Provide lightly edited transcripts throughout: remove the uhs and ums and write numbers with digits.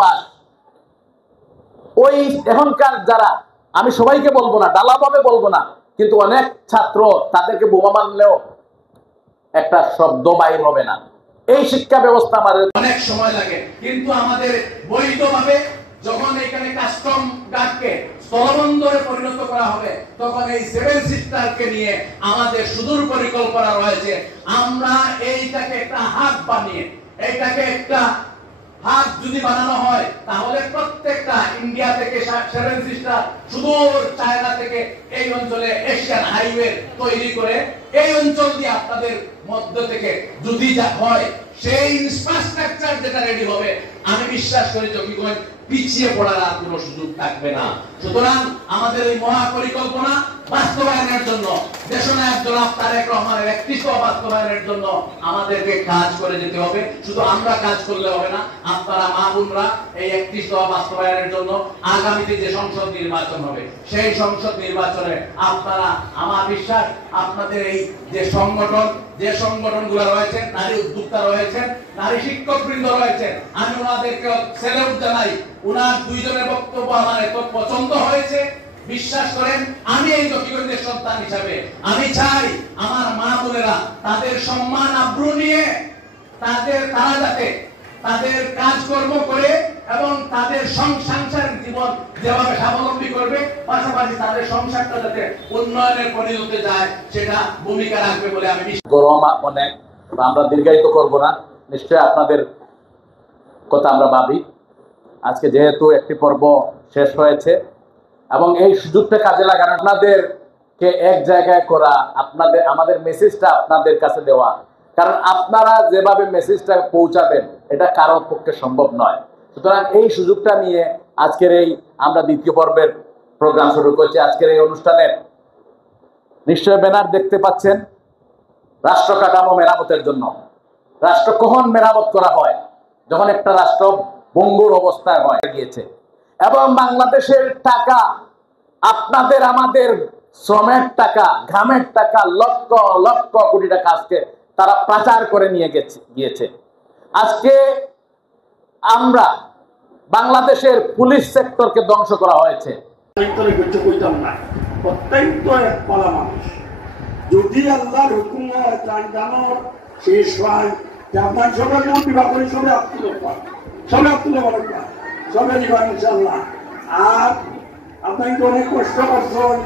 Pass ওই এখনকার যারা, আমি সবাইকে বলবো না, ডালাভাবে বলবো না, কিন্তু অনেক ছাত্র তাদেরকে বোমা মারলেও একটা শব্দ বাইর হবে না। এই শিক্ষা ব্যবস্থা আমাদের অনেক সময় লাগে, কিন্তু আমাদের বৈধভাবে যখন এখানে কাস্টম গার্ডকে স্থলবন্দরে পরিণত করা হবে, তখন এই 7 সিস্টারকে নিয়ে আমাদের সুদূর পরিকল্পনা রয়েছে। আমরা এইটাকে একটা হাব বানিয়ে, এইটাকে একটা হাব যদি বানানো হয়, তাহলে প্রত্যেকটা ইন্ডিয়া থেকে 7 সিস্টার সুদূর চায়না থেকে এই অঞ্চলে এশিয়ান হাইওয়ে তৈরি করে এই অঞ্চল দিয়ে আপনাদের মধ্য থেকে যদি যা হয়, সেই ইনফ্রাস্ট্রাকচার যেটা রেডি হবে, আমি বিশ্বাস করি জকিগঞ্জ পিছিয়ে পড়ার আর কোনো সুযোগ থাকবে না। সুতরাং আমাদের এই মহা পরিকল্পনা বাস্তবায়নের জন্য, দেশনায়ক জনাব তারেক রহমানের 31 বাস্তবায়নের জন্য আমাদেরকে কাজ করে যেতে হবে। শুধু আমরা কাজ করলে হবে না, আপনারা মা বোনরা এই 31 বাস্তবায়নের জন্য আগামীতে যে সংসদ নির্বাচন হবে, সেই সংসদ নির্বাচনে আপনারা, আমার বিশ্বাস আপনাদের এই যে সংগঠনগুলো রয়েছে, নারী উদ্যোক্তা রয়েছেন, নারী শিক্ষকবৃন্দ রয়েছেন, আমি ওনাদেরকে স্যালুট জানাই। ওনার দুইজনের বক্তব্য আমার এত পছন্দ হয়েছে। বিশ্বাস করেন, আমি এই জকিগঞ্জের সন্তান হিসাবে আমি চাই আমার মা বোনেরা তাদের সম্মান আব্রু নিয়ে তারা যাতে তাদের কাজকর্ম করে এবং তাদের সংসার জীবন যেভাবে স্বাবলম্বী করবে, পাশাপাশি তাদের সংসারটা যাতে উন্নয়নের পরিণতিতে যায়, সেটা ভূমিকা রাখবে বলে আমি গরম অনেক, আমরা দীর্ঘায়িত করব না। নিশ্চয়ই আপনাদের কথা আমরা ভাবি। আজকে যেহেতু একটি পর্ব শেষ হয়েছে এবং এই সুযোগটা কাজে লাগানো, আপনাদেরকে এক জায়গায় করা, আমাদের মেসেজটা আপনাদের কাছে দেওয়া, কারণ আপনারা যেভাবে মেসেজটা পৌঁছাবেন এটা কারোর পক্ষে সম্ভব নয়। সুতরাং এই সুযোগটা নিয়ে আজকের এই আমরা দ্বিতীয় পর্বের প্রোগ্রাম শুরু করছি। আজকের এই অনুষ্ঠানের নিশ্চয় ব্যানার দেখতে পাচ্ছেন, রাষ্ট্র কাঠামো মেরামতের জন্য। রাষ্ট্র কখন মেরামত করা হয়? যখন একটা রাষ্ট্র ভঙ্গুর অবস্থায় হয়ে গিয়েছে এবং বাংলাদেশের টাকা, আপনাদের আমাদের শ্রমের টাকা, ঘামের টাকা, লক্ষ লক্ষ কোটি টাকা আজকে তারা পাচার করে নিয়ে গিয়েছে। আজকে আমরা বাংলাদেশের পুলিশ সেক্টরকে ধ্বংস করা হয়েছে। যদি আল্লাহর হুকুম হয়, তার জানোর শেষ হয়, আপনার সবাই বিবাহ করে সবে আব্দুল সবে নিবা ইনশাল্লাহ। আর আপনাকে অনেক কষ্ট করছেন,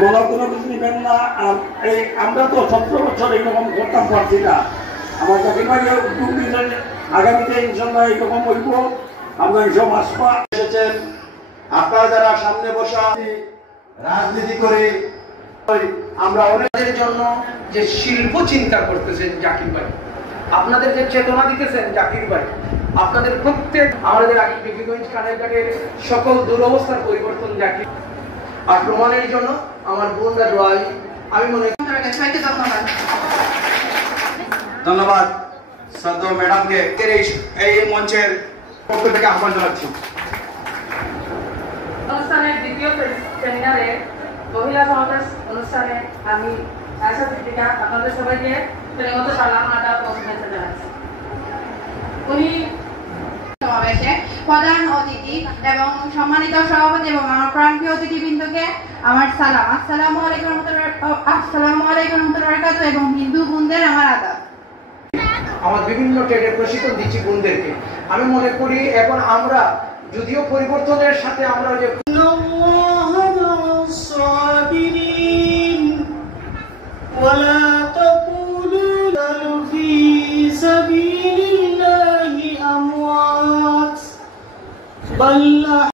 বলার কোনো কিছু নিবেন না। আর এই আমরা তো 17 বছর এইরকম করতাম পারছি না। আমার চাকরিমাকে উদ্যোগ দিয়েছেন, আগামীতে ইনশাল্লাহ এইরকম হইব। আমরা এইসব আসবা এসেছেন, আপনারা যারা সামনে বসা রাজনীতি করে, আমরা অনেকের জন্য যে শিল্প চিন্তা করতেছেন জাকির ভাই, আপনাদের যে চেতনা দিতেছেন জাকির ভাই, আপনাদের প্রত্যেক আমাদের জকিগঞ্জ কানাইঘাটের সকল দুরবস্থার পরিবর্তন জাকির আর প্রমাণের জন্য আমার বোনরা দোয়াই। আমি মনে করি ধন্যবাদ শ্রদ্ধেয় ম্যাডামকে এই মঞ্চের পক্ষ থেকে আহ্বান জানাচ্ছি। অনুষ্ঠানের দ্বিতীয় সেমিনারে মহিলা সমাবেশ অনুষ্ঠানে আমি আয়েশা সিদ্দিকা আপনাদের সবাইকে প্রেমত সালাম আদাব ও শুভেচ্ছা জানাচ্ছি। উনি সমাবেশে প্রধান অতিথি এবং সম্মানিত সভাপতি এবং আমার প্রাণপ্রিয় অতিথিবৃন্দকে আমার সালাম। আসসালামু আলাইকুম ওয়া এবং হিন্দু বোনদের আমার আদাব। আমার বিভিন্ন ট্রেডে প্রশিক্ষণ দিচ্ছি বোনদেরকে। আমি মনে করি এখন আমরা যদিও পরিবর্তনের সাথে আমরা যে ولا تقولوا في سبيل الله أموات بل